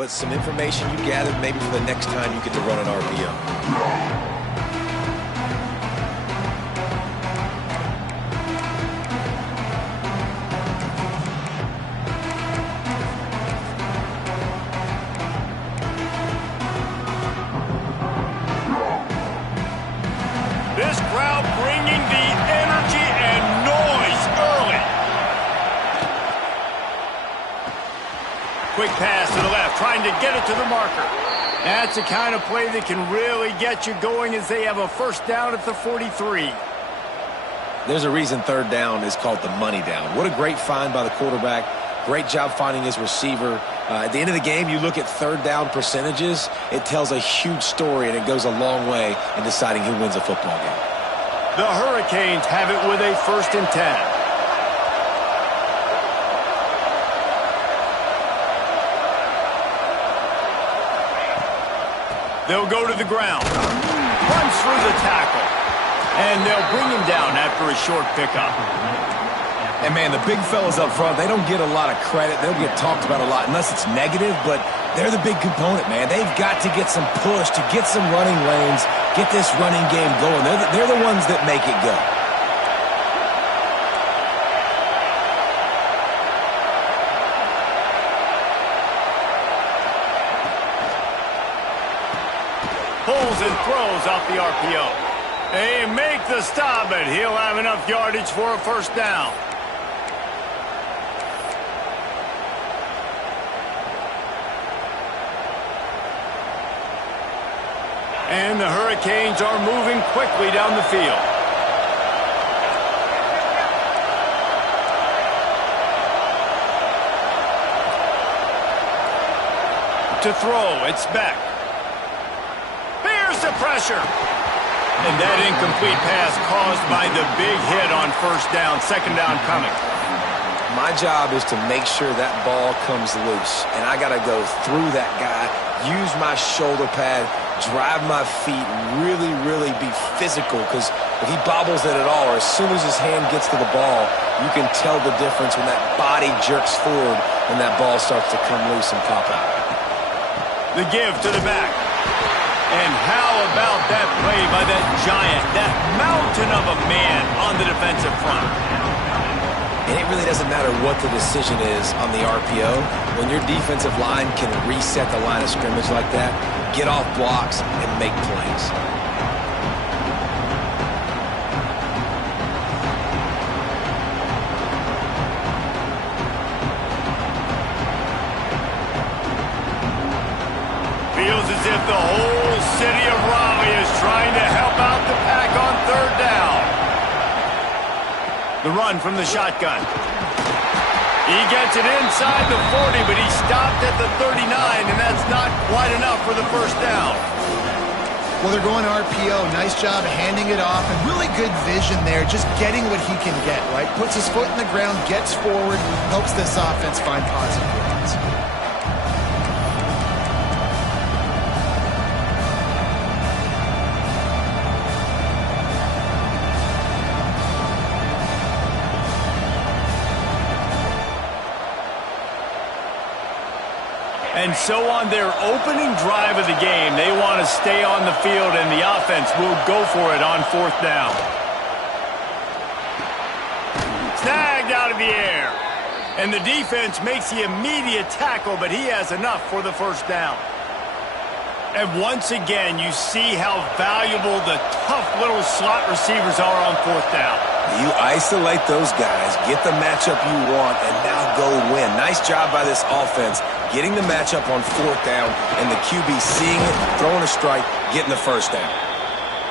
but some information you gathered maybe for the next time you get to run an RPO. This crowd bringing the energy and noise early. Quick pass to the left, trying to get it to the marker. That's the kind of play that can really get you going as they have a first down at the 43. There's a reason third down is called the money down. What a great find by the quarterback. Great job finding his receiver. At the end of the game, you look at third down percentages, it tells a huge story, and it goes a long way in deciding who wins a football game. The Hurricanes have it with a 1st and 10. They'll go to the ground. Runs through the tackle. And they'll bring him down after a short pickup. And, man, the big fellas up front, they don't get a lot of credit. They don't get talked about a lot unless it's negative, but they're the big component, man. They've got to get some push, to get some running lanes, get this running game going. They're the ones that make it go. Pulls and throws off the RPO. They make the stop, but he'll have enough yardage for a first down. And the Hurricanes are moving quickly down the field. To throw, it's Beck. Bears the pressure. And that incomplete pass caused by the big hit on first down, second down coming. My job is to make sure that ball comes loose, and I got to go through that guy, use my shoulder pad, drive my feet, really, really be physical, because if he bobbles it at all, or as soon as his hand gets to the ball, you can tell the difference when that body jerks forward and that ball starts to come loose and pop out. The give to the back. And how about that play by that giant, that mountain of a man on the defensive front? And it really doesn't matter what the decision is on the RPO. When your defensive line can reset the line of scrimmage like that, get off blocks, and make plays. Feels as if the whole city of Raleigh is trying to help out the Pack on third down. The run from the shotgun. He gets it inside the 40, but he stopped at the 39, and that's not quite enough for the first down. Well, they're going RPO. Nice job handing it off, and really good vision there, just getting what he can get, right? Puts his foot in the ground, gets forward, helps this offense find positive yards. And so on their opening drive of the game, they want to stay on the field, and the offense will go for it on fourth down. Snagged out of the air. And the defense makes the immediate tackle, but he has enough for the first down. And once again, you see how valuable the tough little slot receivers are on fourth down. You isolate those guys, get the matchup you want, and now go win. Nice job by this offense, getting the matchup on fourth down, and the QB seeing it, throwing a strike, getting the first down.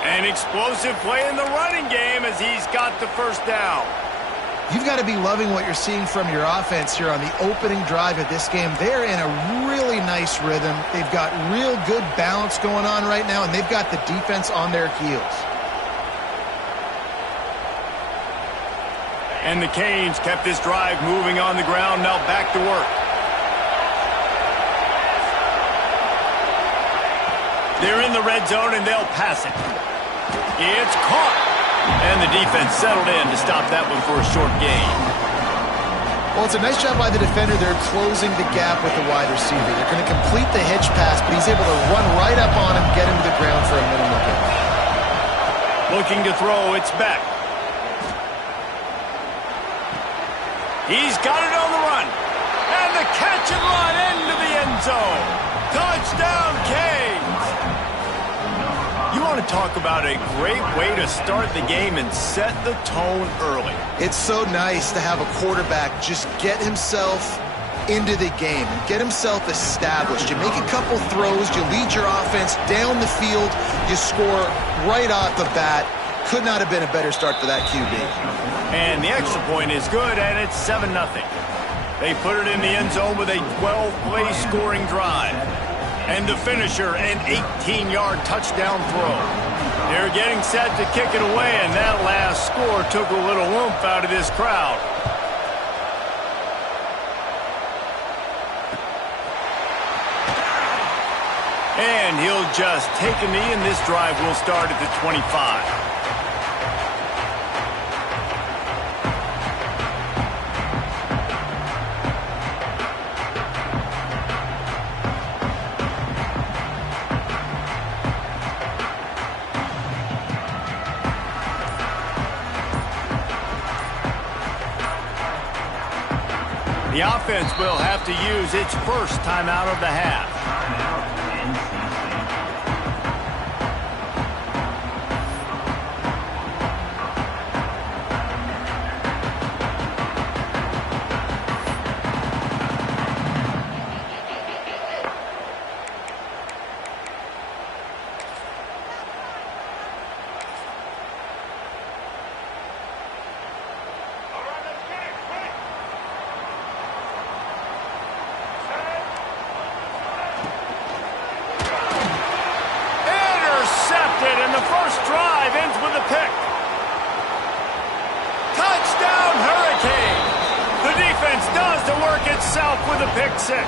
An explosive play in the running game as he's got the first down. You've got to be loving what you're seeing from your offense here on the opening drive of this game. They're in a really nice rhythm. They've got real good balance going on right now, and they've got the defense on their heels. And the Canes kept this drive moving on the ground, now back to work. They're in the red zone, and they'll pass it. It's caught. And the defense settled in to stop that one for a short gain. Well, it's a nice job by the defender. They're closing the gap with the wide receiver. They're going to complete the hitch pass, but he's able to run right up on him, get him to the ground for a minimal gain. Looking to throw, it's Beck. He's got it on the run. And the catch and run into the end zone. Touchdown, Canes! You want to talk about a great way to start the game and set the tone early. It's so nice to have a quarterback just get himself into the game, get himself established. You make a couple throws, you lead your offense down the field, you score right off the bat. Could not have been a better start for that QB. And the extra point is good, and it's 7-0. They put it in the end zone with a 12-play scoring drive. And the finisher, an 18-yard touchdown throw. They're getting set to kick it away, and that last score took a little oomph out of this crowd. And he'll just take a knee, and this drive will start at the 25. The offense will have to use its first timeout of the half. And the first drive ends with a pick. Touchdown, Hurricane! The defense does the work itself with a pick six.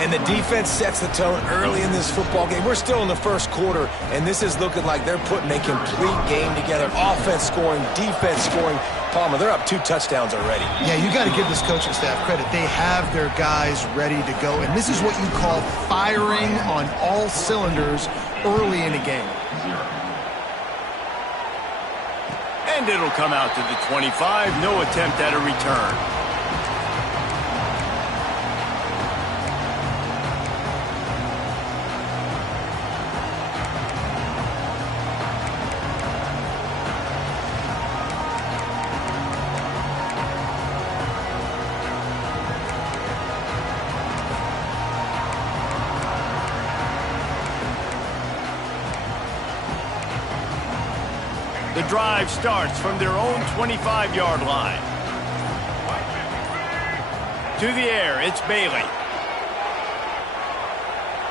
And the defense sets the tone early in this football game. We're still in the first quarter, and this is looking like they're putting a complete game together. Offense scoring, defense scoring. Palmer, they're up 2 touchdowns already. Yeah, you got to give this coaching staff credit. They have their guys ready to go, and this is what you call firing on all cylinders early in a game. And it'll come out to the 25. No attempt at a return. The drive starts from their own 25-yard line. To the air, it's Bailey.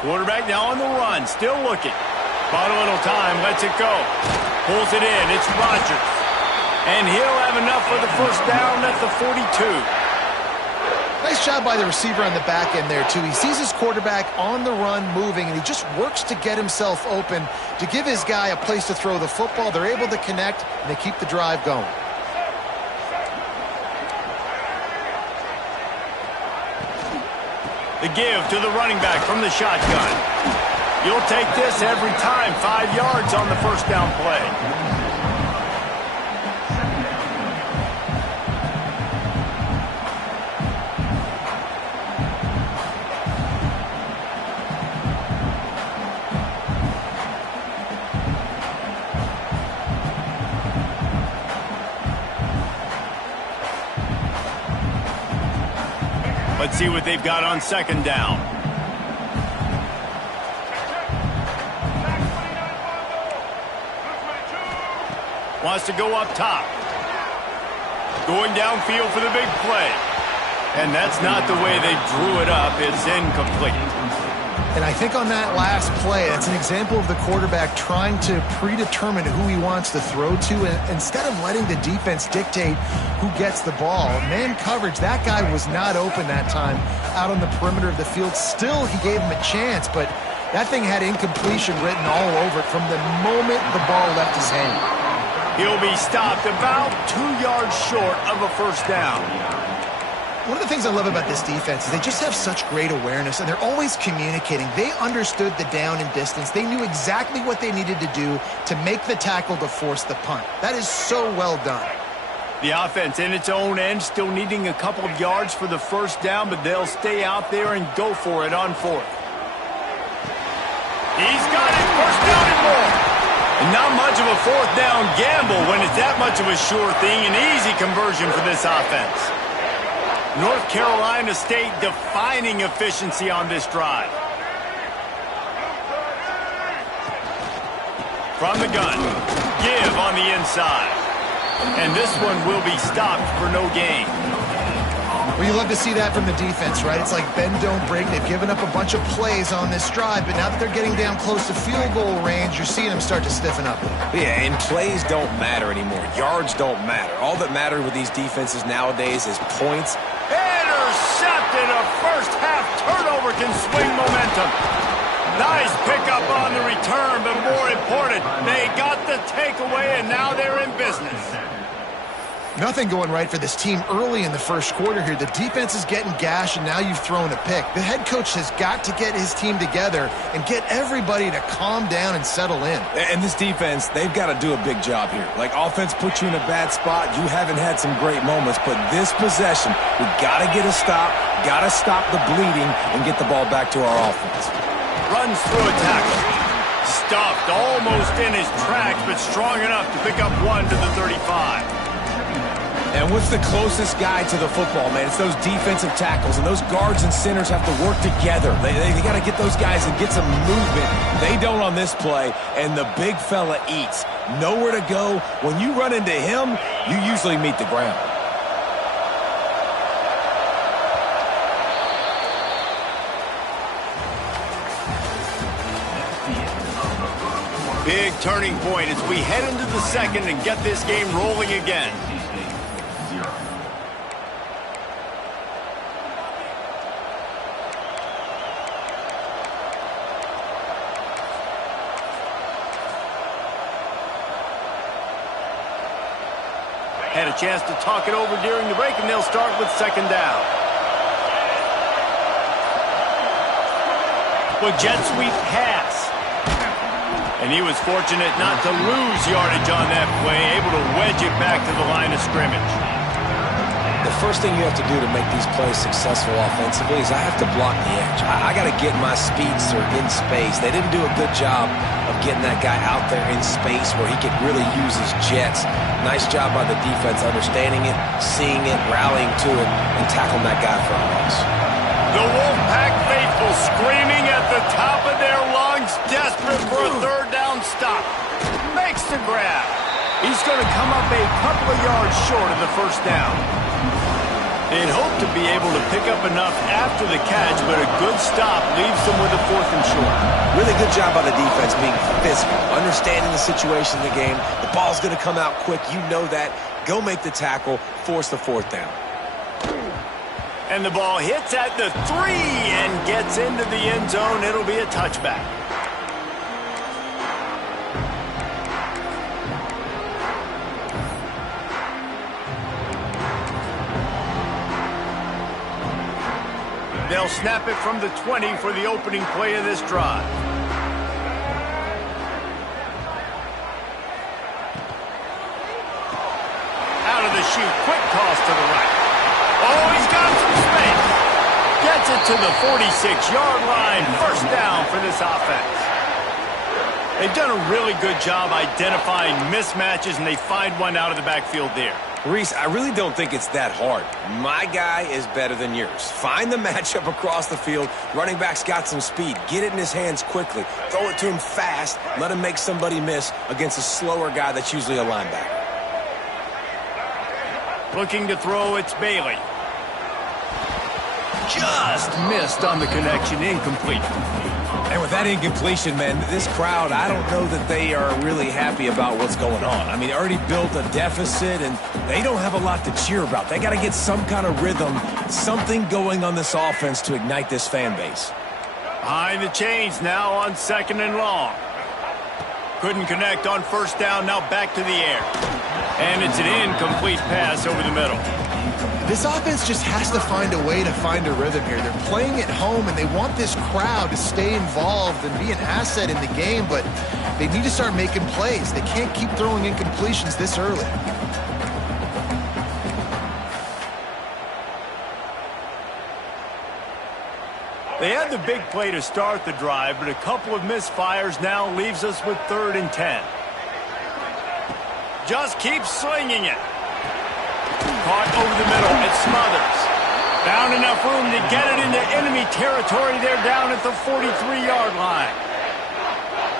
Quarterback now on the run, still looking. Bought a little time, lets it go. Pulls it in, it's Rodgers. And he'll have enough for the first down at the 42. Nice job by the receiver on the back end there, too. He sees his quarterback on the run moving, and he just works to get himself open to give his guy a place to throw the football. They're able to connect, and they keep the drive going. The give to the running back from the shotgun. You'll take this every time. 5 yards on the first down play. Let's see what they've got on second down. Wants to go up top. Going downfield for the big play. And that's not the way they drew it up. It's incomplete. And I think on that last play, that's an example of the quarterback trying to predetermine who he wants to throw to, and instead of letting the defense dictate who gets the ball. Man coverage, that guy was not open that time out on the perimeter of the field. Still, he gave him a chance, but that thing had incompletion written all over it from the moment the ball left his hand. He'll be stopped about 2 yards short of a first down. One of the things I love about this defense is they just have such great awareness, and they're always communicating. They understood the down and distance. They knew exactly what they needed to do to make the tackle to force the punt. That is so well done. The offense in its own end still needing a couple of yards for the first down, but they'll stay out there and go for it on fourth. He's got it, first down and more. And not much of a fourth down gamble when it's that much of a sure thing, an easy conversion for this offense. North Carolina State defining efficiency on this drive. From the gun, give on the inside. And this one will be stopped for no gain. Well, you love to see that from the defense, right? It's like bend, don't break. They've given up a bunch of plays on this drive, but now that they're getting down close to field goal range, you're seeing them start to stiffen up. Yeah, and plays don't matter anymore. Yards don't matter. All that matters with these defenses nowadays is points. Intercepted. A first-half turnover can swing momentum. Nice pickup on the return, but more important, they got the takeaway, and now they're in business. Nothing going right for this team early in the first quarter here. The defense is getting gashed, and now you've thrown a pick. The head coach has got to get his team together and get everybody to calm down and settle in. And this defense, they've got to do a big job here. Like, offense puts you in a bad spot. You haven't had some great moments, but this possession, we got to get a stop, got to stop the bleeding, and get the ball back to our offense. Runs through a tackle. Stuffed almost in his tracks, but strong enough to pick up one to the 35. And what's the closest guy to the football, man? It's those defensive tackles, and those guards and centers have to work together. They got to get those guys and get some movement. They don't on this play, and the big fella eats. Nowhere to go. When you run into him, you usually meet the ground. Big turning point as we head into the second and get this game rolling again. Had a chance to talk it over during the break, and they'll start with second down. Well, jet sweep pass. And he was fortunate not to lose yardage on that play, able to wedge it back to the line of scrimmage. The first thing you have to do to make these plays successful offensively is I have to block the edge. I got to get my speedster in space. They didn't do a good job of getting that guy out there in space where he could really use his jets. Nice job by the defense understanding it, seeing it, rallying to it, and tackling that guy for a loss. The Wolfpack faithful screaming at the top of their lungs, desperate for a third down stop. Makes the grab. He's going to come up a couple of yards short of the first down. They'd hope to be able to pick up enough after the catch, but a good stop leaves them with a fourth and short. Really good job by the defense being physical, understanding the situation in the game. The ball's going to come out quick. You know that. Go make the tackle, force the fourth down. And the ball hits at the 3 and gets into the end zone. It'll be a touchback. They'll snap it from the 20 for the opening play of this drive. Out of the chute, quick toss to the right. Oh, he's got some space. Gets it to the 46-yard line. First down for this offense. They've done a really good job identifying mismatches, and they find one out of the backfield there. Reese, I really don't think it's that hard. My guy is better than yours. Find the matchup across the field. Running back's got some speed. Get it in his hands quickly. Throw it to him fast. Let him make somebody miss against a slower guy that's usually a linebacker. Looking to throw, it's Bailey. Just missed on the connection, incomplete. And with that incompletion, man, this crowd, I don't know that they are really happy about what's going on. I mean, they already built a deficit, and they don't have a lot to cheer about. They got to get some kind of rhythm, something going on this offense to ignite this fan base. Behind the chains now on second and long. Couldn't connect on first down, now back to the air. And it's an incomplete pass over the middle. This offense just has to find a way to find a rhythm here. They're playing at home, and they want this crowd to stay involved and be an asset in the game, but they need to start making plays. They can't keep throwing incompletions this early. They had the big play to start the drive, but a couple of misfires now leaves us with 3rd and 10. Just keeps slinging it. Caught over the middle. It smothers. Found enough room to get it into enemy territory. They're down at the 43-yard line.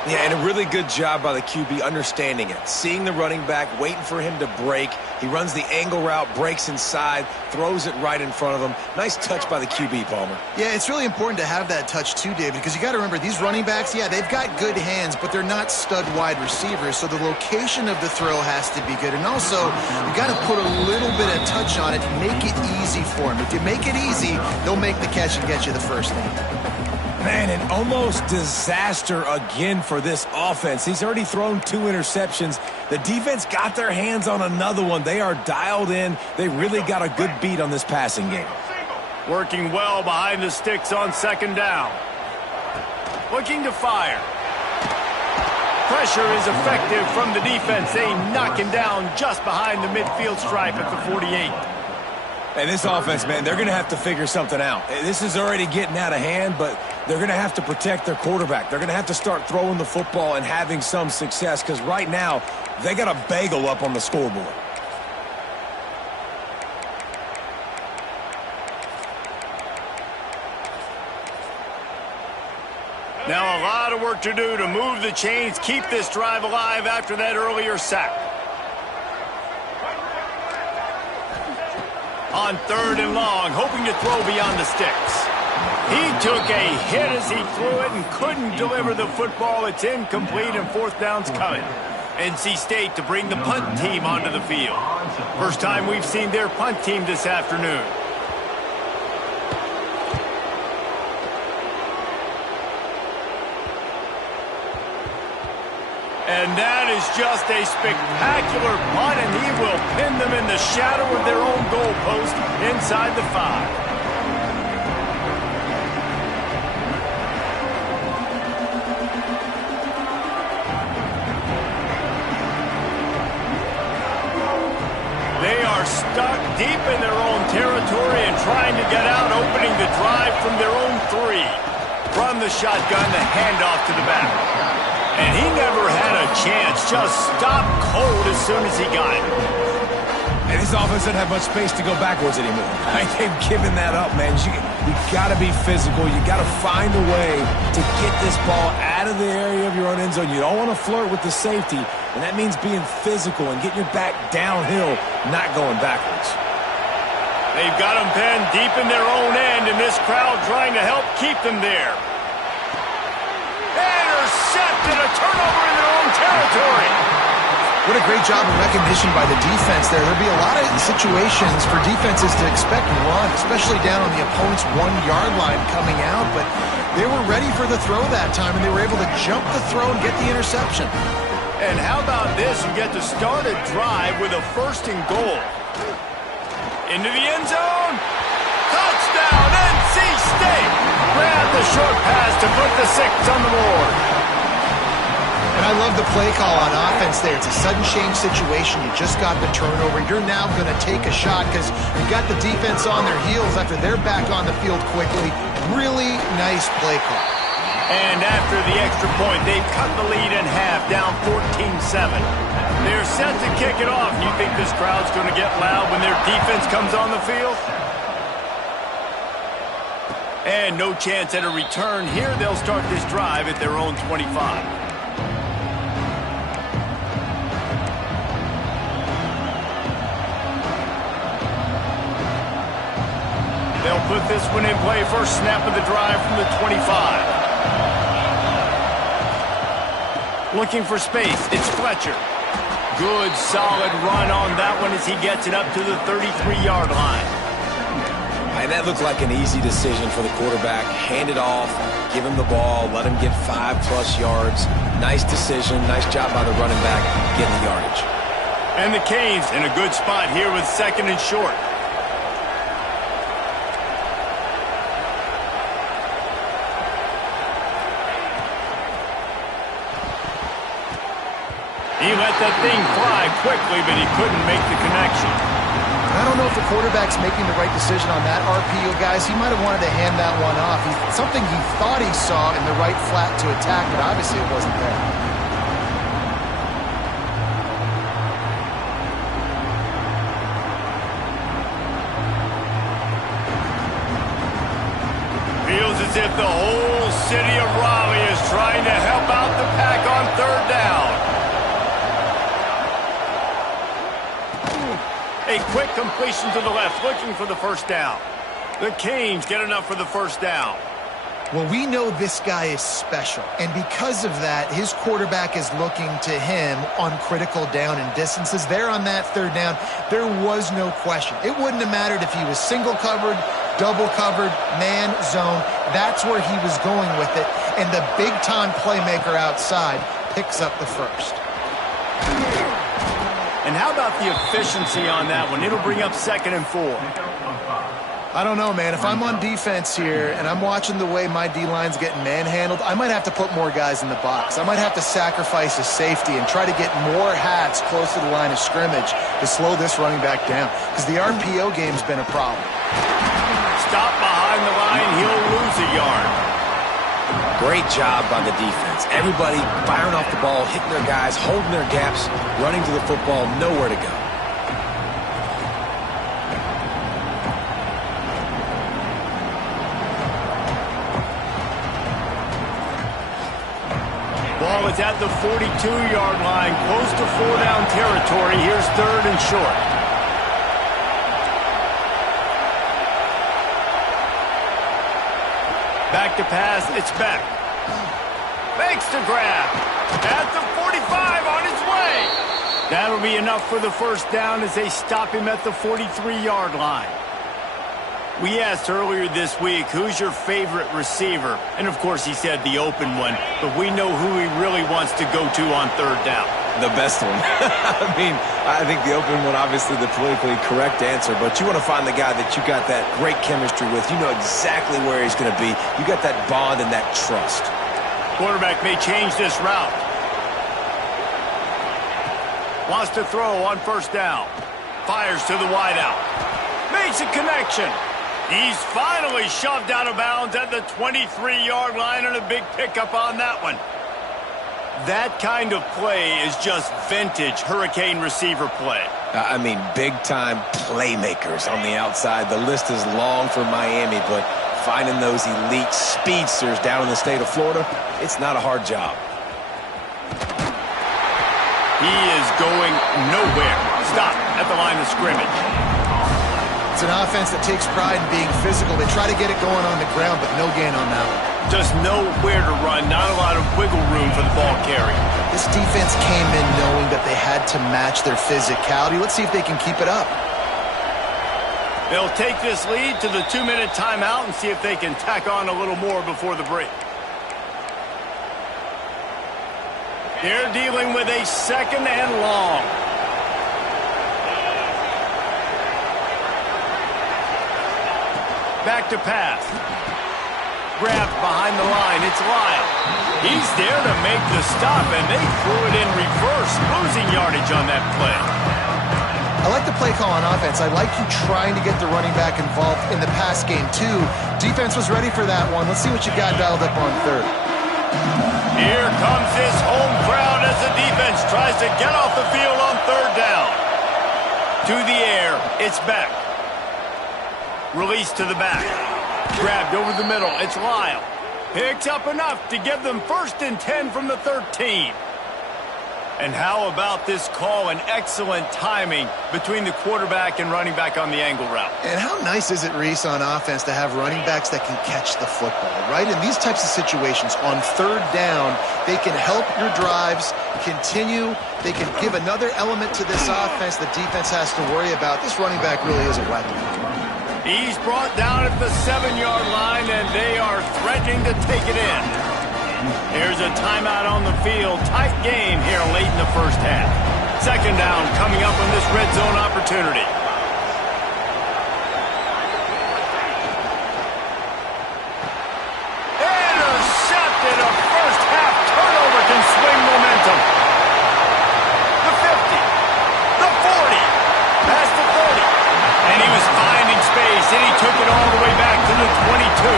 Yeah, and a really good job by the QB understanding it. Seeing the running back, waiting for him to break. He runs the angle route, breaks inside, throws it right in front of him. Nice touch by the QB, Palmer. Yeah, it's really important to have that touch too, David, because you got to remember these running backs, yeah, they've got good hands, but they're not stud wide receivers, so the location of the throw has to be good. And also, you got to put a little bit of touch on it, make it easy for them. If you make it easy, they'll make the catch and get you the first down. Man, an almost disaster again for this offense. He's already thrown 2 interceptions. The defense got their hands on another one. They are dialed in. They really got a good beat on this passing game. Working well behind the sticks on 2nd down. Looking to fire. Pressure is effective from the defense. They knock him down just behind the midfield stripe at the 48. And this offense, man, they're going to have to figure something out. This is already getting out of hand, but they're going to have to protect their quarterback. They're going to have to start throwing the football and having some success, because right now they got a bagel up on the scoreboard. Now a lot of work to do to move the chains, keep this drive alive after that earlier sack. On 3rd and long, hoping to throw beyond the sticks. He took a hit as he threw it and couldn't deliver the football. It's incomplete and 4th down's coming. NC State to bring the punt team onto the field. First time we've seen their punt team this afternoon. And that is just a spectacular punt, and he will pin them in the shadow of their own goalpost inside the 5. They are stuck deep in their own territory and trying to get out, opening the drive from their own 3. From the shotgun, the handoff to the back. And he never had a chance, just stopped cold as soon as he got it. And this offense doesn't have much space to go backwards anymore. They've given that up, man. You got to be physical. You got to find a way to get this ball out of the area of your own end zone. You don't want to flirt with the safety, and that means being physical and getting your back downhill, not going backwards. They've got them pinned deep in their own end, and this crowd trying to help keep them there. Intercepted, a turnover in their own territory. What a great job of recognition by the defense there. There'll be a lot of situations for defenses to expect run, especially down on the opponent's 1-yard line coming out, but they were ready for the throw that time, and they were able to jump the throw and get the interception. And how about this? You get to start a drive with a 1st and goal. Into the end zone. Touchdown, NC State. Grab the short pass to put the 6 on the board. And I love the play call on offense there. It's a sudden change situation. You just got the turnover. You're now going to take a shot because you've got the defense on their heels after they're back on the field quickly. Really nice play call. And after the extra point, they've cut the lead in half, down 14-7. They're set to kick it off. You think this crowd's going to get loud when their defense comes on the field? And no chance at a return here. They'll start this drive at their own 25. They'll put this one in play. First snap of the drive from the 25. Looking for space. It's Fletcher. Good, solid run on that one as he gets it up to the 33-yard line. And that looked like an easy decision for the quarterback. Hand it off, give him the ball, let him get 5+ yards. Nice decision. Nice job by the running back getting the yardage. And the Canes in a good spot here with 2nd and short. He let that thing fly quickly, but he couldn't make the connection. I don't know if the quarterback's making the right decision on that RPO, guys. He might have wanted to hand that one off. Something he thought he saw in the right flat to attack, but obviously it wasn't there. Feels as if the whole city of Raleigh is trying to help out the Pack on 3rd down. A quick completion to the left, looking for the 1st down. The Canes get enough for the 1st down. Well, we know this guy is special, and because of that, his quarterback is looking to him on critical down and distances. There on that 3rd down, there was no question. It wouldn't have mattered if he was single covered, double covered, man, zone. That's where he was going with it, and the big-time playmaker outside picks up the 1st. And how about the efficiency on that one? It'll bring up 2nd and 4. I don't know, man. If I'm on defense here and I'm watching the way my D-line's getting manhandled, I might have to put more guys in the box. I might have to sacrifice a safety and try to get more hats close to the line of scrimmage to slow this running back down, because the RPO game's been a problem. Stop behind the line, he'll lose a yard. Great job by the defense. Everybody firing off the ball, hitting their guys, holding their gaps, running to the football, nowhere to go. Ball is at the 42-yard line, close to 4-down territory. Here's 3rd and short. Back to pass, it's Beck. Makes the grab. At the 45, on his way. That'll be enough for the 1st down as they stop him at the 43-yard line. We asked earlier this week, who's your favorite receiver? And, of course, he said the open one. But we know who he really wants to go to on 3rd down. The best one. I think the open one, obviously the politically correct answer, but you want to find the guy that you got that great chemistry with. You know exactly where he's going to be. You got that bond and that trust. Quarterback may change this route. Wants to throw on 1st down. Fires to the wideout. Makes a connection. He's finally shoved out of bounds at the 23-yard line, and a big pickup on that one. That kind of play is just vintage Hurricane receiver play. I mean, big-time playmakers on the outside. The list is long for Miami, but finding those elite speedsters down in the state of Florida, it's not a hard job. He is going nowhere. Stop at the line of scrimmage. It's an offense that takes pride in being physical. They try to get it going on the ground, but no gain on that one. Just nowhere to run, not a lot of wiggle room for the ball carry. This defense came in knowing that they had to match their physicality. Let's see if they can keep it up. They'll take this lead to the 2-minute timeout and see if they can tack on a little more before the break. They're dealing with a 2nd and long. Back to pass. Grabbed behind the line. It's Lyle. He's there to make the stop, and they threw it in reverse, losing yardage on that play. I like the play call on offense. I like you trying to get the running back involved in the pass game, too. Defense was ready for that one. Let's see what you got dialed up on 3rd. Here comes this home crowd as the defense tries to get off the field on 3rd down. To the air, it's Beck. Release to the back. Grabbed over the middle. It's Lyle. Picks up enough to give them 1st and 10 from the 13. And how about this call and excellent timing between the quarterback and running back on the angle route? And how nice is it, Reese, on offense to have running backs that can catch the football, right? In these types of situations, on 3rd down, they can help your drives continue. They can give another element to this offense the defense has to worry about. This running back really is a weapon. He's brought down at the 7-yard line, and they are threatening to take it in. Here's a timeout on the field. Tight game here late in the first half. Second down coming up on this red zone opportunity. Intercepted. A first half turnover can swing momentum. The 50. The 40. Past the 30. And he was finding space, and he took it all the way back to the 22.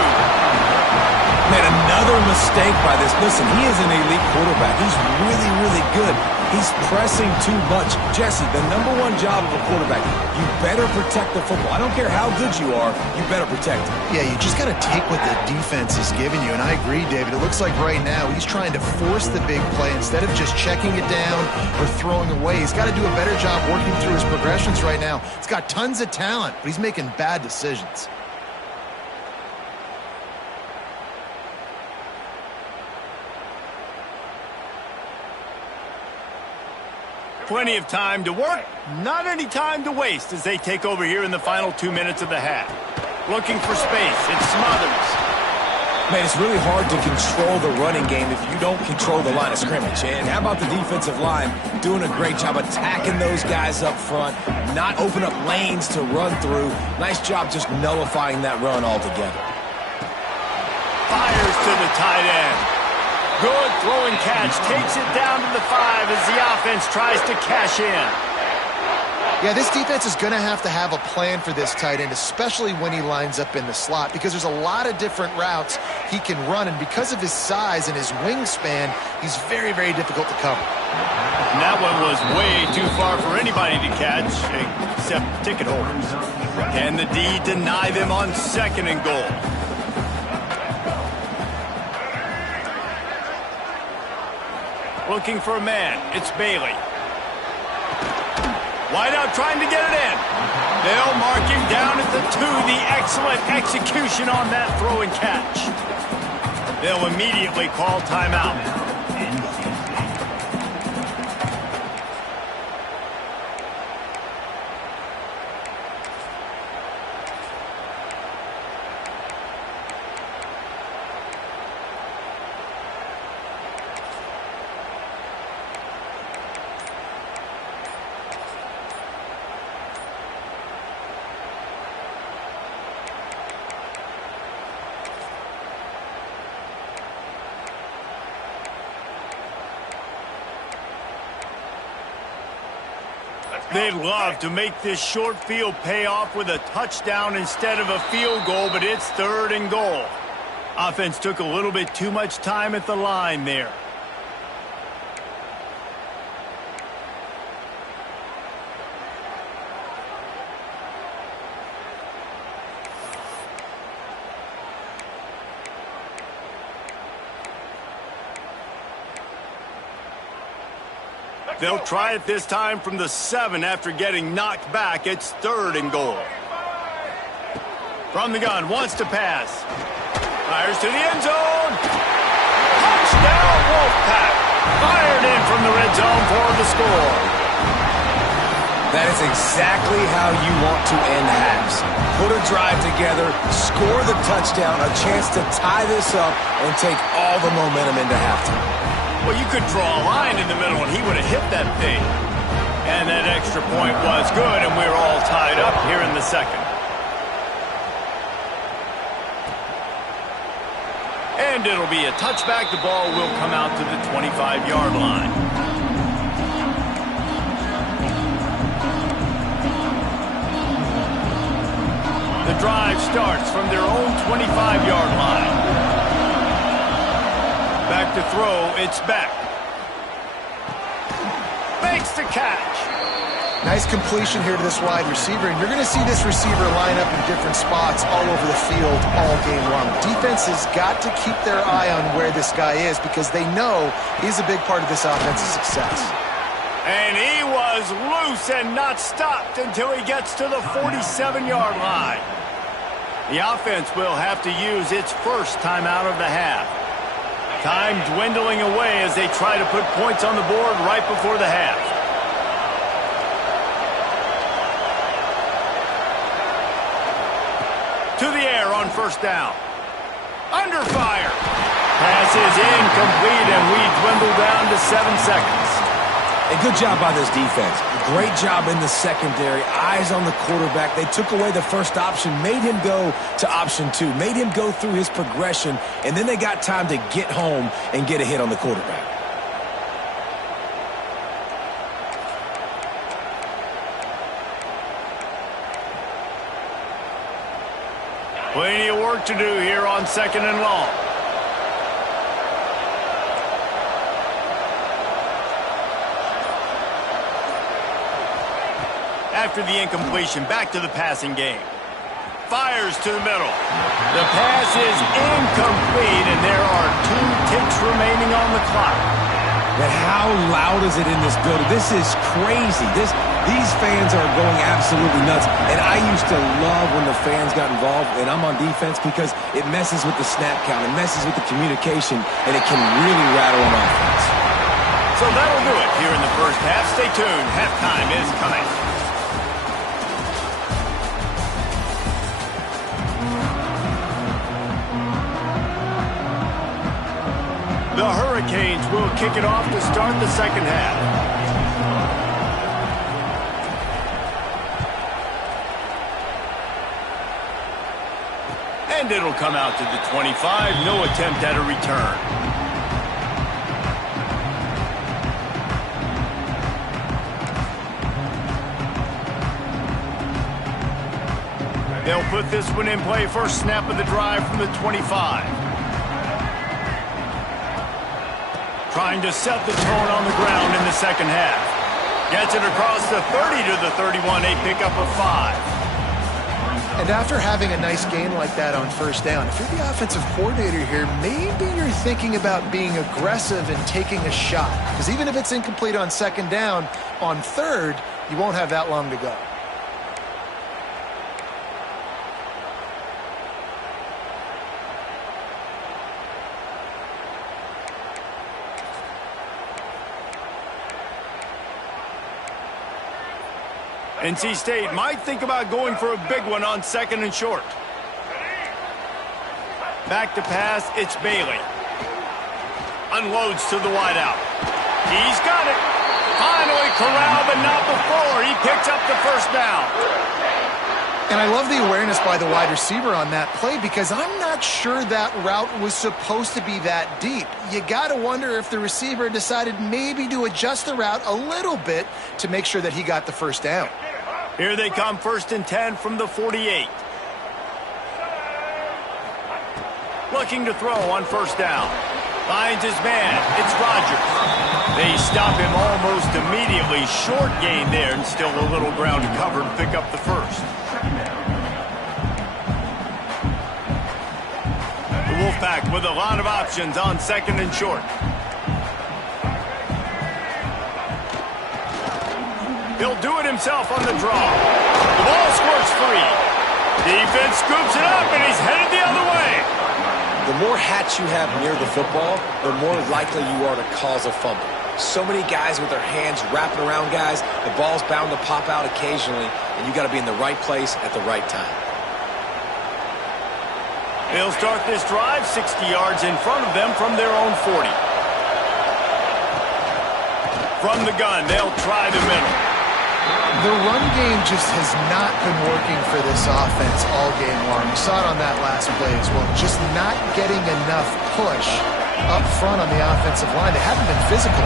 Man, another mistake by this. Listen, he is an elite quarterback. He's really, really good. He's pressing too much. Jesse, the #1 job of a quarterback, you better protect the football. I don't care how good you are, you better protect it. Yeah, you just got to take what the defense is giving you. And I agree, David. It looks like right now he's trying to force the big play instead of just checking it down or throwing away. He's got to do a better job working through his progressions right now. He's got tons of talent, but he's making bad decisions. Plenty of time to work, not any time to waste as they take over here in the final 2 minutes of the half. Looking for space. It's Smothers. Man, it's really hard to control the running game if you don't control the line of scrimmage. And how about the defensive line doing a great job attacking those guys up front, not open up lanes to run through. Nice job just nullifying that run altogether. Fires to the tight end. Good throw and catch. Takes it down to the 5 as the offense tries to cash in. Yeah, this defense is going to have a plan for this tight end, especially when he lines up in the slot, because there's a lot of different routes he can run, and because of his size and his wingspan, he's very, very difficult to cover. And that one was way too far for anybody to catch, except ticket holders. Can the D deny them on 2nd and goal? Looking for a man. It's Bailey. Wide out trying to get it in. They'll mark him down at the 2. The excellent execution on that throw and catch. They'll immediately call timeout. They'd love to make this short field pay off with a touchdown instead of a field goal, but it's 3rd and goal. Offense took a little bit too much time at the line there. They'll try it this time from the 7 after getting knocked back. It's 3rd and goal. From the gun, wants to pass. Fires to the end zone. Touchdown, Wolfpack. Fired in from the red zone for the score. That is exactly how you want to end halves. Put a drive together, score the touchdown, a chance to tie this up, and take all the momentum into halftime. Well, you could draw a line in the middle, and he would have hit that thing. And that extra point was good, and we're all tied up here in the 2nd. And it'll be a touchback. The ball will come out to the 25-yard line. The drive starts from their own 25-yard line. Back to throw, it's Beck. Makes the catch. Nice completion here to this wide receiver, and you're going to see this receiver line up in different spots all over the field all game long. Defense has got to keep their eye on where this guy is because they know he's a big part of this offense's success. And he was loose and not stopped until he gets to the 47-yard line. The offense will have to use its first timeout of the half. Time dwindling away as they try to put points on the board right before the half. on first down. Under fire. Pass is incomplete, and we dwindle down to 7 seconds. A good job by this defense. Great job in the secondary. Eyes on the quarterback. They took away the first option, made him go to option 2, made him go through his progression, and then they got time to get home and get a hit on the quarterback. Plenty of work to do here on second and long. After the incompletion, back to the passing game. Fires to the middle. The pass is incomplete, and there are 2 ticks remaining on the clock. But how loud is it in this building? This is crazy. These fans are going absolutely nuts. And I used to love when the fans got involved, and I'm on defense, because it messes with the snap count. It messes with the communication, and it can really rattle an offense. So that'll do it here in the first half. Stay tuned. Halftime is coming. The Hurricanes will kick it off to start the second half. And it'll come out to the 25. No attempt at a return. They'll put this one in play. First snap of the drive from the 25. Trying to set the tone on the ground in the second half. Gets it across the 30 to the 31, a pickup of 5. And after having a nice gain like that on first down, if you're the offensive coordinator here, maybe you're thinking about being aggressive and taking a shot. Because even if it's incomplete on second down, on third, you won't have that long to go. NC State might think about going for a big one on second and short. Back to pass, it's Bailey. Unloads to the wideout. He's got it. Finally corralled, but not before. He picks up the first down. And I love the awareness by the wide receiver on that play, because I'm not sure that route was supposed to be that deep. You got to wonder if the receiver decided maybe to adjust the route a little bit to make sure that he got the first down. Here they come, 1st and 10 from the 48. Looking to throw on first down. Finds his man. It's Rodgers. They stop him almost immediately. Short gain there, and still a little ground to cover to pick up the first. The Wolfpack with a lot of options on second and short. He'll do it himself on the draw. The ball squirts free. Defense scoops it up, and he's headed the other way. The more hats you have near the football, the more likely you are to cause a fumble. So many guys with their hands wrapping around guys, the ball's bound to pop out occasionally, and you got to be in the right place at the right time. They'll start this drive 60 yards in front of them from their own 40. From the gun, they'll try the middle. The run game just has not been working for this offense all game long. We saw it on that last play as well. Just not getting enough push up front on the offensive line. They haven't been physical.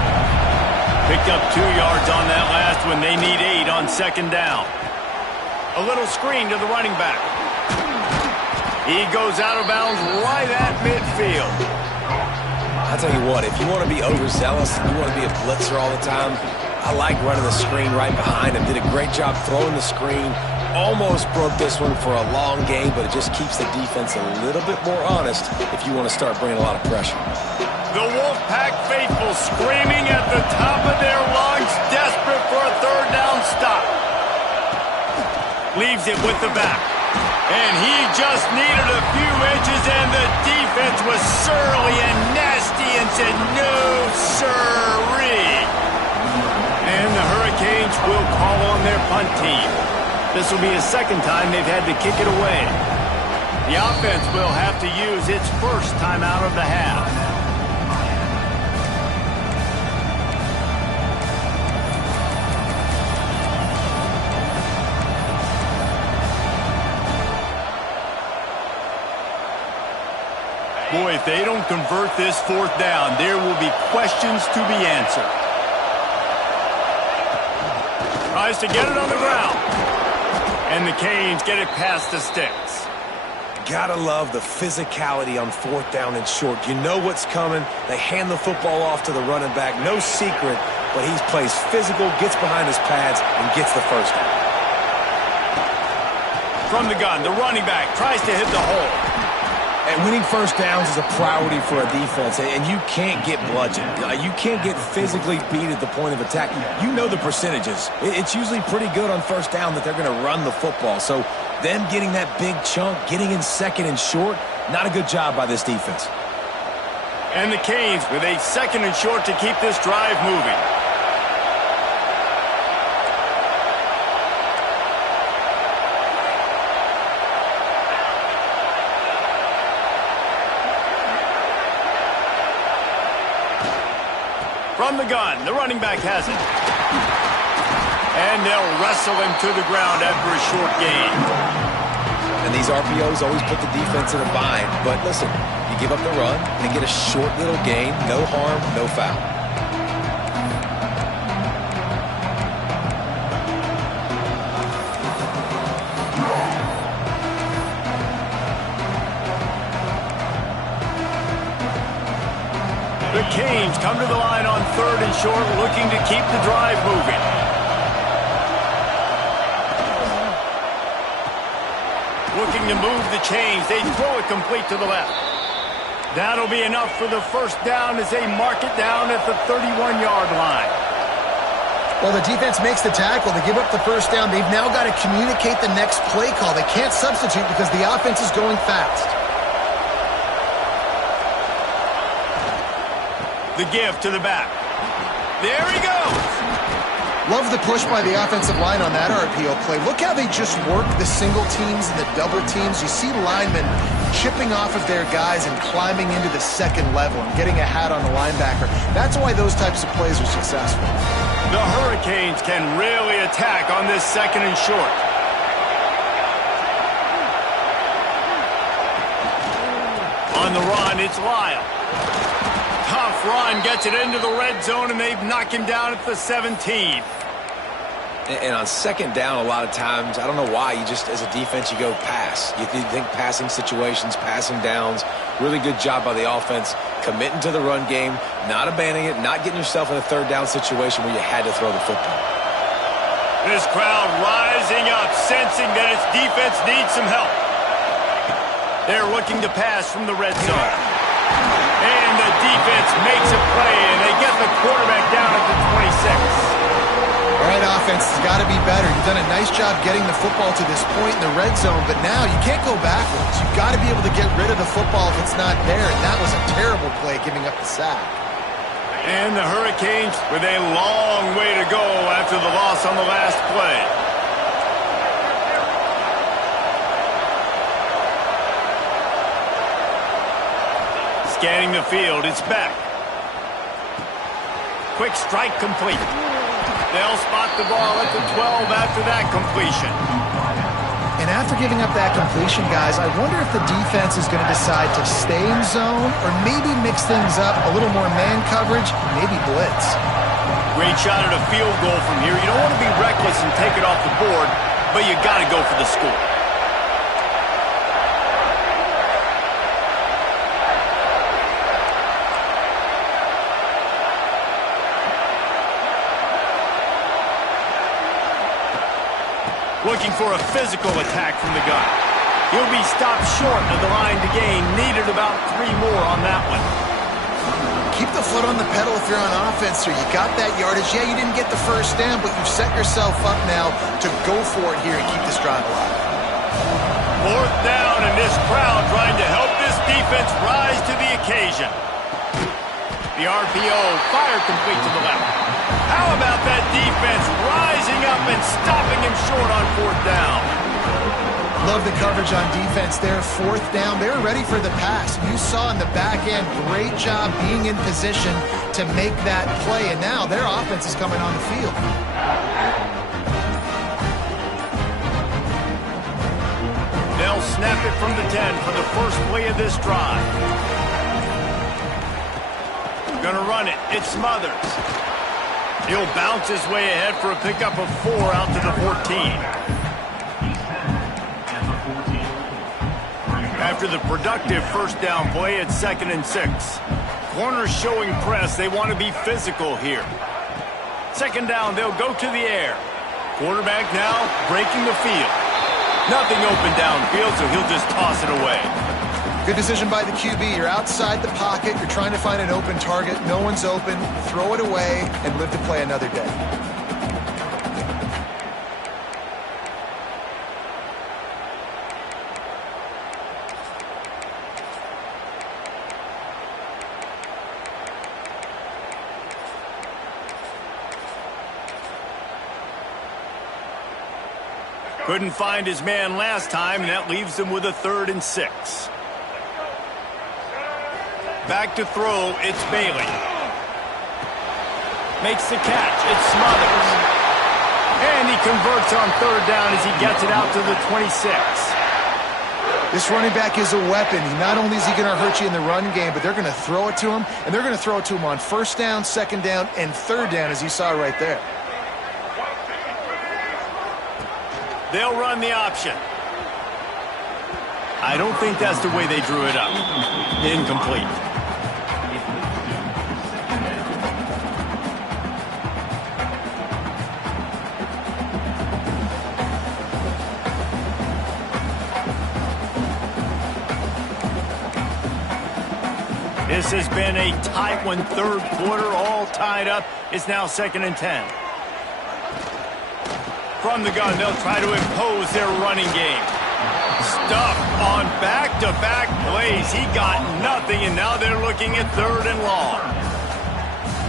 Picked up 2 yards on that last one. They need 8 on second down. A little screen to the running back. He goes out of bounds right at midfield. I'll tell you what, if you want to be overzealous and you want to be a blitzer all the time, I like running the screen right behind him. Did a great job throwing the screen. Almost broke this one for a long game, but it just keeps the defense a little bit more honest if you want to start bringing a lot of pressure. The Wolfpack faithful screaming at the top of their lungs, desperate for a third down stop. Leaves it with the back. And he just needed a few inches, and the defense was surly and nasty and said, no, sirree. And the Hurricanes will call on their punt team. This will be the second time they've had to kick it away. The offense will have to use its first timeout of the half. Boy, if they don't convert this fourth down, there will be questions to be answered. Tries to get it on the ground. And the Canes get it past the sticks. Gotta love the physicality on fourth down and short. You know what's coming. They hand the football off to the running back. No secret, but he plays physical, gets behind his pads, and gets the first down. From the gun, the running back tries to hit the hole. And winning first downs is a priority for a defense, and you can't get bludgeoned. You can't get physically beat at the point of attack. You know the percentages. It's usually pretty good on first down that they're going to run the football. So them getting that big chunk, getting in second and short, not a good job by this defense. And the Canes with a second and short to keep this drive moving. From the gun, the running back has it. And they'll wrestle him to the ground after a short gain. And these RPOs always put the defense in a bind. But listen, you give up the run and get a short little gain, no harm, no foul. The Canes come to the line on third and short, looking to keep the drive moving. Looking to move the chains. They throw it complete to the left. That'll be enough for the first down as they mark it down at the 31-yard line. Well, the defense makes the tackle. They give up the first down. They've now got to communicate the next play call. They can't substitute because the offense is going fast. The give to the back. There he goes. Love the push by the offensive line on that RPO play. Look how they just work the single teams and the double teams. You see linemen chipping off of their guys and climbing into the second level and getting a hat on the linebacker. That's why those types of plays are successful. The Hurricanes can really attack on this second and short. On the run, it's Lyle. Tough run, gets it into the red zone, and they've knocked him down at the 17. And on second down, a lot of times, I don't know why, you just, as a defense, you go pass. You think passing situations, passing downs. Really good job by the offense, committing to the run game, not abandoning it, not getting yourself in a third down situation where you had to throw the football. This crowd rising up, sensing that its defense needs some help. They're looking to pass from the red zone. And the defense makes a play, and they get the quarterback down at the 26. All right, offense has got to be better. You've done a nice job getting the football to this point in the red zone, but now you can't go backwards. You've got to be able to get rid of the football if it's not there, and that was a terrible play, giving up the sack. And the Hurricanes with a long way to go after the loss on the last play. Scanning the field, it's back. Quick strike complete. They'll spot the ball at the 12 after that completion. And after giving up that completion, guys, I wonder if the defense is going to decide to stay in zone or maybe mix things up, a little more man coverage, maybe blitz. Great shot at a field goal from here. You don't want to be reckless and take it off the board, but you got to go for the score. Looking for a physical attack from the gun. He'll be stopped short of the line to gain. Needed about 3 more on that one. Keep the foot on the pedal if you're on offense, sir. You got that yardage. Yeah, you didn't get the first down, but you've set yourself up now to go for it here and keep this drive alive. Fourth down, and this crowd trying to help this defense rise to the occasion. The RPO, fire complete to the left. How about that defense rising up and stopping him short on fourth down? love the coverage on defense there. Fourth down, they were ready for the pass. You saw in the back end, great job being in position to make that play, and now their offense is coming on the field. They'll snap it from the 10 for the first play of this drive. Gonna run it. It's Smothers. He'll bounce his way ahead for a pickup of 4 out to the 14. After the productive first down play, it's 2nd and 6. Corners showing press. They want to be physical here. 2nd down, they'll go to the air. Quarterback now breaking the field. Nothing open downfield, so he'll just toss it away. Good decision by the QB. You're outside the pocket. You're trying to find an open target. No one's open. Throw it away and live to play another day. Couldn't find his man last time, and that leaves him with a 3rd and 6. Back to throw, it's Bailey. Makes the catch, it's Smothers. And he converts on 3rd down as he gets it out to the 26. This running back is a weapon. Not only is he going to hurt you in the run game, but they're going to throw it to him, and they're going to throw it to him on 1st down, 2nd down, and 3rd down, as you saw right there. They'll run the option. I don't think that's the way they drew it up. Incomplete. This has been a tight one, 3rd quarter, all tied up. It's now 2nd and 10. From the gun, they'll try to impose their running game. Stuffed on back-to-back plays. He got nothing, and now they're looking at 3rd and long.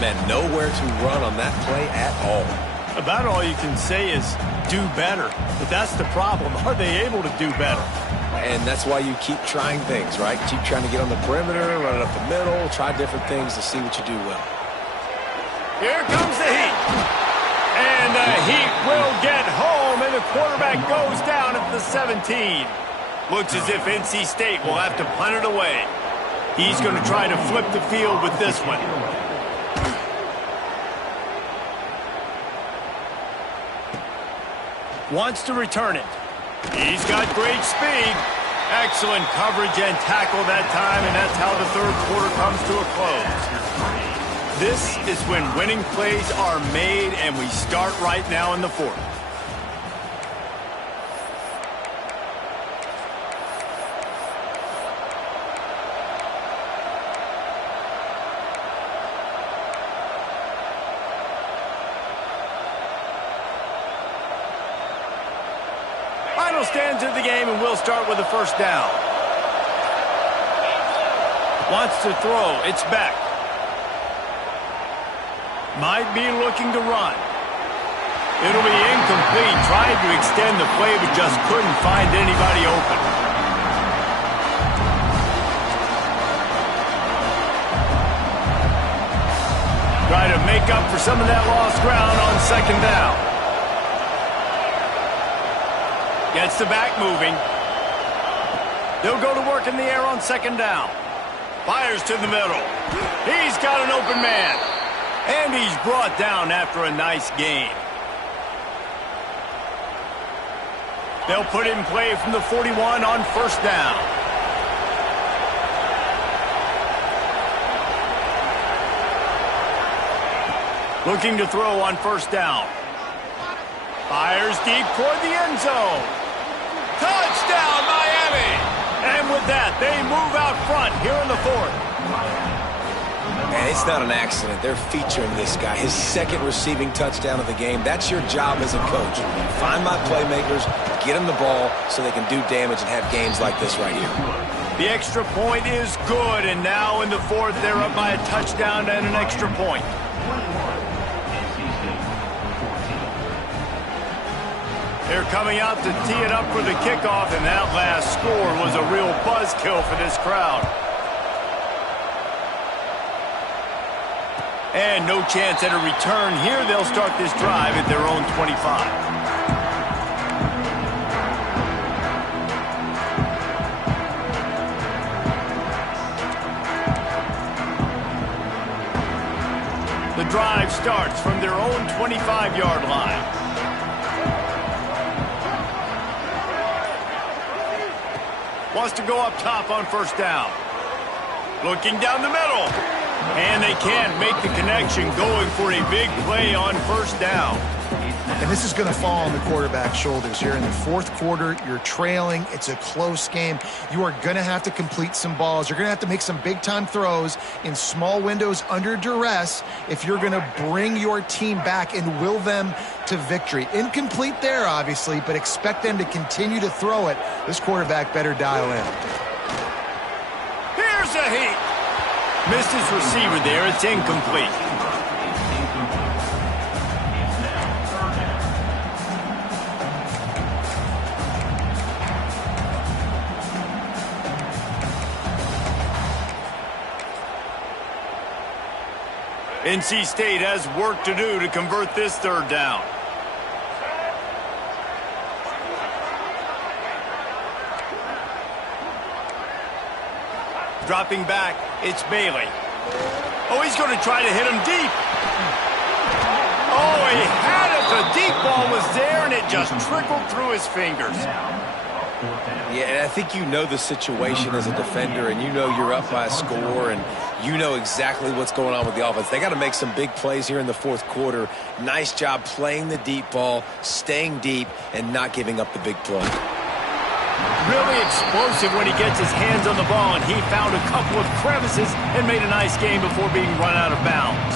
Man, nowhere to run on that play at all. About all you can say is do better. But that's the problem. Are they able to do better? And that's why you keep trying things, right? Keep trying to get on the perimeter, run it up the middle, try different things to see what you do well. Here comes the heat. And the Heat will get home, and the quarterback goes down at the 17. Looks as if NC State will have to punt it away. He's going to try to flip the field with this one. Wants to return it. He's got great speed. Excellent coverage and tackle that time, and that's how the 3rd quarter comes to a close. This is when winning plays are made, and we start right now in the 4th. Final stands of the game, and we'll start with the 1st down. Wants to throw. It's Beck. Might be looking to run. It'll be incomplete. Tried to extend the play, but just couldn't find anybody open. Try to make up for some of that lost ground on 2nd down. Gets the back moving. They'll go to work in the air on 2nd down. Fires to the middle. He's got an open man. And he's brought down after a nice gain. They'll put in play from the 41 on 1st down. Looking to throw on 1st down. Fires deep toward the end zone. Touchdown, Miami! And with that, they move out front here in the 4th. And it's not an accident. They're featuring this guy. His 2nd receiving touchdown of the game. That's your job as a coach. Find my playmakers, get them the ball so they can do damage and have games like this right here. The extra point is good, and now in the 4th, they're up by a touchdown and an extra point. They're coming out to tee it up for the kickoff, and that last score was a real buzzkill for this crowd. And no chance at a return here. They'll start this drive at their own 25. The drive starts from their own 25-yard line. Wants to go up top on first down. Looking down the middle. And they can't make the connection, going for a big play on first down. And this is going to fall on the quarterback's shoulders here in the fourth quarter. You're trailing. It's a close game. You are going to have to complete some balls. You're going to have to make some big-time throws in small windows under duress if you're going to bring your team back and will them to victory. Incomplete there, obviously, but expect them to continue to throw it. This quarterback better dial in. Here's a heat. Missed his receiver there. It's incomplete. NC State has work to do to convert this third down. Dropping back, it's Bailey. Oh, he's going to try to hit him deep. Oh, he had it. The deep ball was there, and it just trickled through his fingers. Yeah, and I think you know the situation as a defender, and you know you're up by a score, and you know exactly what's going on with the offense. They got to make some big plays here in the fourth quarter. Nice job playing the deep ball, staying deep, and not giving up the big play. Really explosive when he gets his hands on the ball, and he found a couple of crevices and made a nice game before being run out of bounds.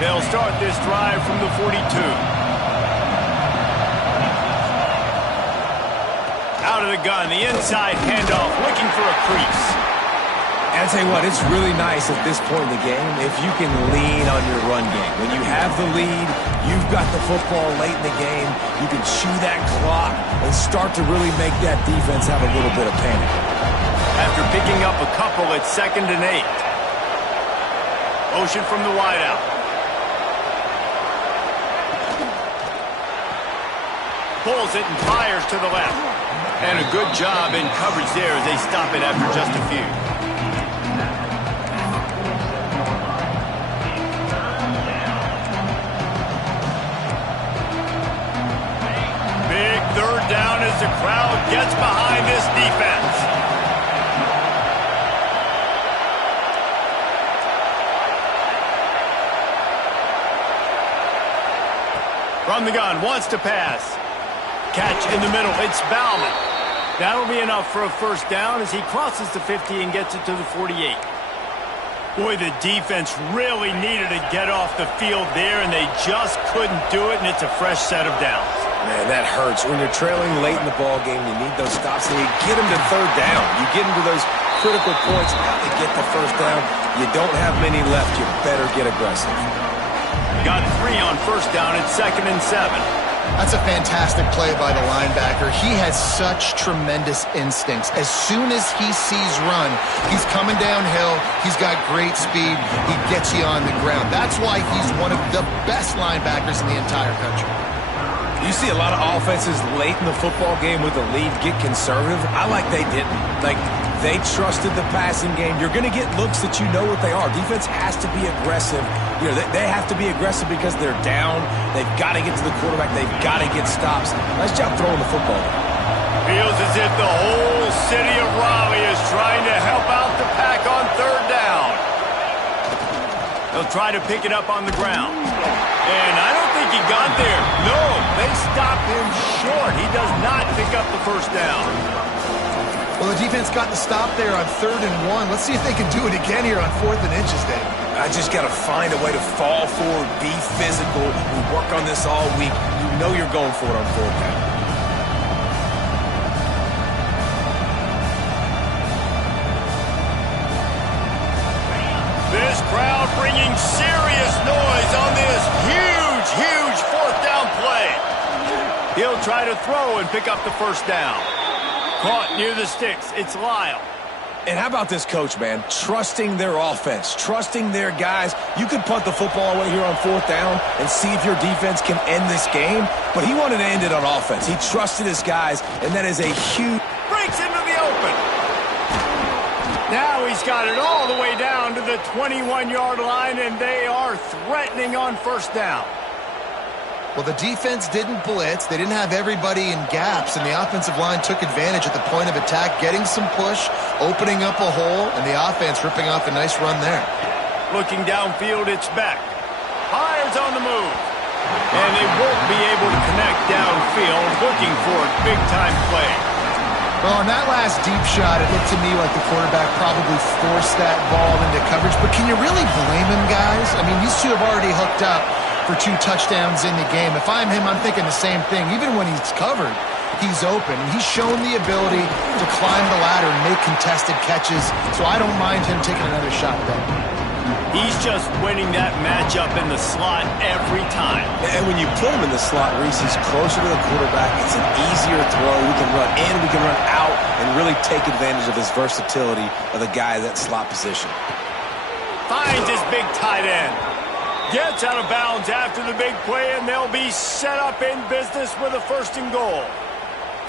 They'll start this drive from the 42. Out of the gun, the inside handoff, looking for a crease. And I'll tell you what, it's really nice at this point in the game if you can lean on your run game. When you have the lead, you've got the football late in the game, you can chew that clock and start to really make that defense have a little bit of panic. After picking up a couple, it's 2nd and 8. Motion from the wideout. Pulls it and fires to the left. And a good job in coverage there as they stop it after just a few. Big third down as the crowd gets behind this defense. From the gun, wants to pass. Catch in the middle, it's Bauman. That'll be enough for a first down as he crosses the 50 and gets it to the 48. Boy, the defense really needed to get off the field there, and they just couldn't do it, and it's a fresh set of downs. Man, that hurts. When you're trailing late in the ball game, you need those stops, and you get them to third down. You get them to those critical points, got to get the first down. You don't have many left. You better get aggressive. Got 3 on first down. It's 2nd and 7. That's a fantastic play by the linebacker. He has such tremendous instincts. As soon as he sees run, he's coming downhill. He's got great speed. He gets you on the ground. That's why he's one of the best linebackers in the entire country. You see a lot of offenses late in the football game with the lead get conservative. I like they didn't. Like, they trusted the passing game. You're going to get looks that you know what they are. Defense has to be aggressive. You know, they have to be aggressive because they're down. They've got to get to the quarterback. They've got to get stops. Nice job throwing the football. Feels as if the whole city of Raleigh is trying to help out the Pack on third down. They'll try to pick it up on the ground. And I don't think he got there. No, they stopped him short. He does not pick up the first down. Well, the defense got the stop there on 3rd and 1. Let's see if they can do it again here on 4th and inches, Dave. I just got to find a way to fall forward, be physical. We work on this all week. You know you're going for it on 4th down. This crowd bringing serious noise on this huge 4th down play. He'll try to throw and pick up the first down. Caught near the sticks. It's Lyle. And how about this coach, man? Trusting their offense, trusting their guys. You could punt the football away here on 4th down and see if your defense can end this game, but he wanted to end it on offense. He trusted his guys, and that is a huge... Breaks into the open. Now he's got it all the way down to the 21-yard line, and they are threatening on first down. Well, the defense didn't blitz. They didn't have everybody in gaps, and the offensive line took advantage at the point of attack, getting some push, opening up a hole, and the offense ripping off a nice run there. Looking downfield, it's Beck. Hires on the move. And they won't be able to connect downfield, looking for a big-time play. Well, on that last deep shot, it looked to me like the quarterback probably forced that ball into coverage. But can you really blame him, guys? I mean, these two have already hooked up for 2 touchdowns in the game. If I'm him, I'm thinking the same thing. Even when he's covered, he's open. He's shown the ability to climb the ladder and make contested catches, so I don't mind him taking another shot there. He's just winning that matchup in the slot every time. And when you put him in the slot, Reese, he's closer to the quarterback. It's an easier throw. We can run in, we can run out, and really take advantage of his versatility of the guy in that slot position. Finds his big tight end. Gets out of bounds after the big play, and they'll be set up in business with a 1st and goal.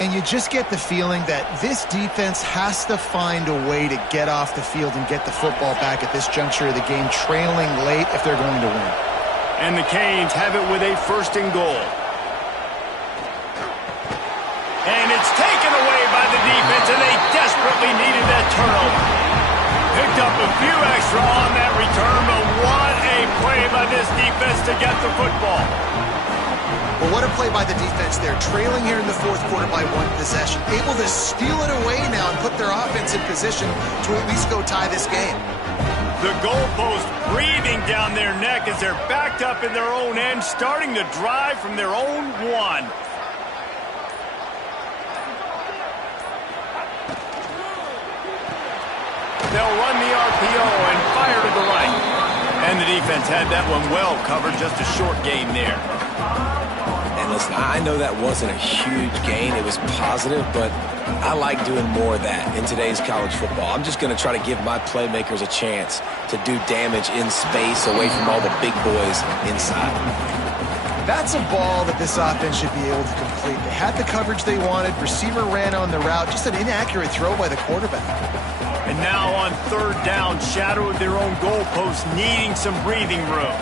And you just get the feeling that this defense has to find a way to get off the field and get the football back at this juncture of the game, trailing late if they're going to win. And the Canes have it with a 1st and goal. And it's taken away by the defense, and they desperately needed that turnover. Picked up a few extra on that return, but what a play by this defense to get the football. Well, what a play by the defense there. Trailing here in the 4th quarter by 1 possession. Able to steal it away now and put their offense in position to at least go tie this game. The goalpost breathing down their neck as they're backed up in their own end, starting to drive from their own 1. They'll run the RPO and fire to the right. And the defense had that one well covered, just a short gain there. And listen, I know that wasn't a huge gain. It was positive, but I like doing more of that in today's college football. I'm just going to try to give my playmakers a chance to do damage in space away from all the big boys inside. That's a ball that this offense should be able to complete. They had the coverage they wanted. Receiver ran on the route. Just an inaccurate throw by the quarterback. And now on 3rd down, shadow of their own goalpost, needing some breathing room.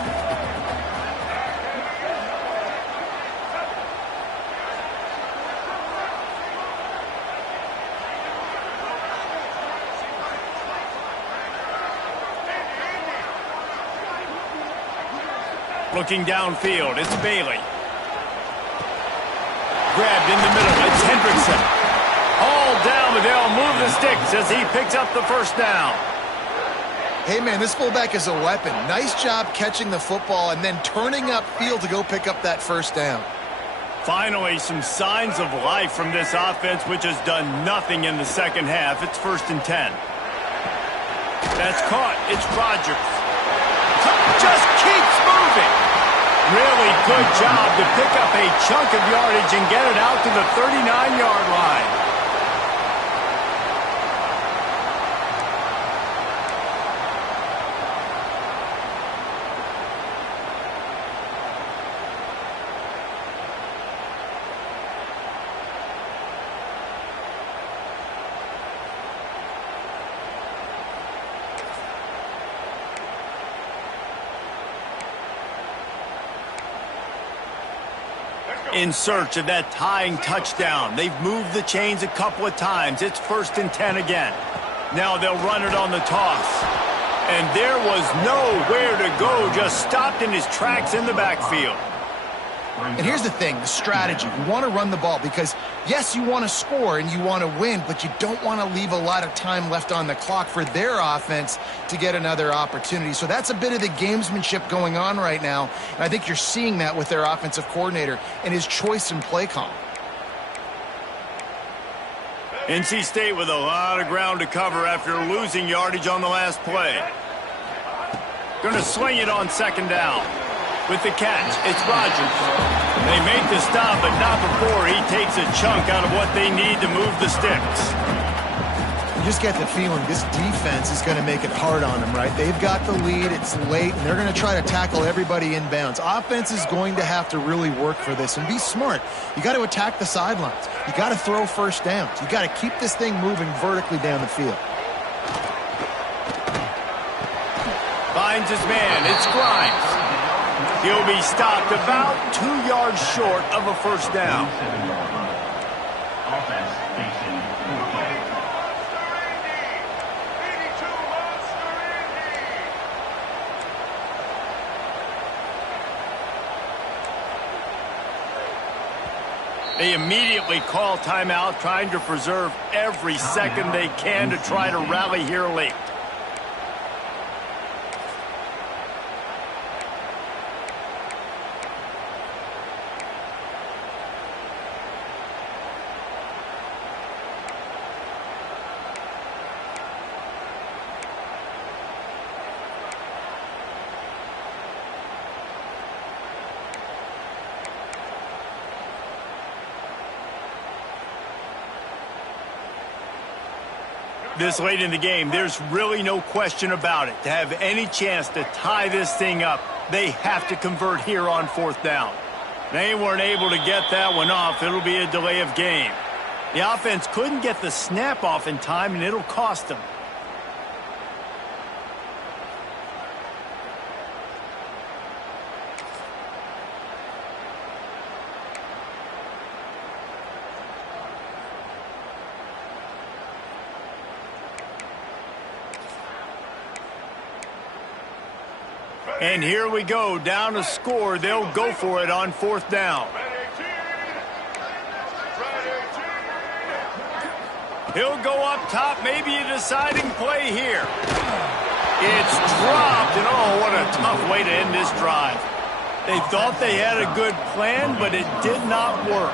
Looking downfield, it's Bailey. Grabbed in the middle, it's Hendrickson. All down, but they'll move the sticks as he picks up the 1st down. Hey, man, this fullback is a weapon. Nice job catching the football and then turning upfield to go pick up that 1st down. Finally, some signs of life from this offense, which has done nothing in the 2nd half. It's 1st and 10. That's caught. It's Rodgers. Just keeps moving. Really good job to pick up a chunk of yardage and get it out to the 39-yard line. In search of that tying touchdown. They've moved the chains a couple of times. It's 1st and 10 again. Now they'll run it on the toss. And there was nowhere to go, just stopped in his tracks in the backfield. And here's the thing, the strategy. You want to run the ball because, yes, you want to score and you want to win, but you don't want to leave a lot of time left on the clock for their offense to get another opportunity. So that's a bit of the gamesmanship going on right now, and I think you're seeing that with their offensive coordinator and his choice in play call. NC State with a lot of ground to cover after losing yardage on the last play. Going to swing it on 2nd down. With the catch, it's Rodgers. They make the stop, but not before he takes a chunk out of what they need to move the sticks. You just get the feeling this defense is going to make it hard on them, right? They've got the lead, it's late, and they're going to try to tackle everybody inbounds. Offense is going to have to really work for this and be smart. You got to attack the sidelines. You got to throw first downs. You got to keep this thing moving vertically down the field. Finds his man, it's Grimes. He'll be stopped about 2 yards short of a first down. They immediately call timeout, trying to preserve every second they can to try to rally here late. This late in the game, there's really no question about it. To have any chance to tie this thing up, they have to convert here on fourth down. They weren't able to get that one off. It'll be a delay of game. The offense couldn't get the snap off in time, and it'll cost them. And here we go, down a score. They'll go for it on fourth down. He'll go up top, maybe a deciding play here. It's dropped, and oh, what a tough way to end this drive. They thought they had a good plan, but it did not work.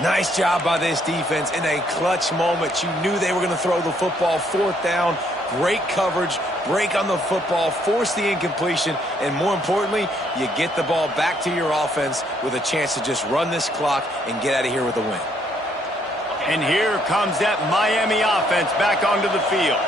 Nice job by this defense in a clutch moment. You knew they were going to throw the football. Fourth down, great coverage, break on the football, force the incompletion, and more importantly, you get the ball back to your offense with a chance to just run this clock and get out of here with a win. And here comes that Miami offense back onto the field.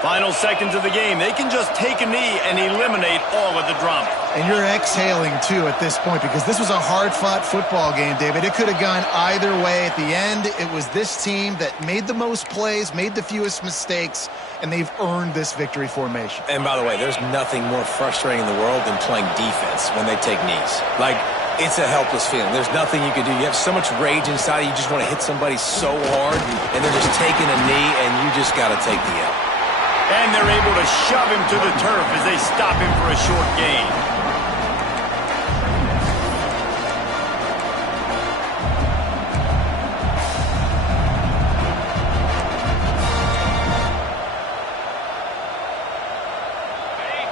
Final seconds of the game. They can just take a knee and eliminate all of the drama. And you're exhaling, too, at this point, because this was a hard-fought football game, David. It could have gone either way. At the end, it was this team that made the most plays, made the fewest mistakes, and they've earned this victory formation. And by the way, there's nothing more frustrating in the world than playing defense when they take knees. Like, it's a helpless feeling. There's nothing you can do. You have so much rage inside you just want to hit somebody so hard, and they're just taking a knee, and you just got to take the L. And they're able to shove him to the turf as they stop him for a short gain.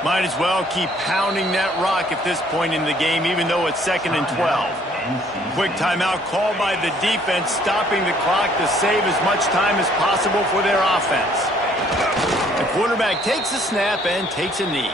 Might as well keep pounding that rock at this point in the game, even though it's 2nd and 12. Quick timeout called by the defense, stopping the clock to save as much time as possible for their offense. The quarterback takes a snap and takes a knee.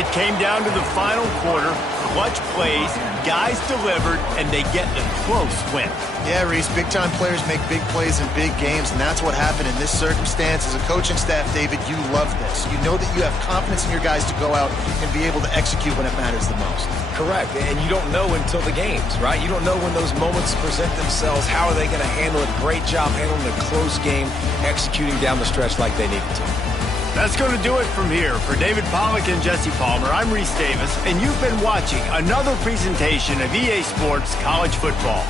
It came down to the final quarter. Clutch plays, guys delivered, and they get a close win. Yeah, Reese, big-time players make big plays in big games, and that's what happened in this circumstance. As a coaching staff, David, you love this. You know that you have confidence in your guys to go out and be able to execute when it matters the most. Correct, and you don't know until the games, right? You don't know when those moments present themselves. How are they going to handle it? Great job handling a close game, executing down the stretch like they needed to. That's going to do it from here. For David Pollack and Jesse Palmer, I'm Reese Davis, and you've been watching another presentation of EA Sports College Football.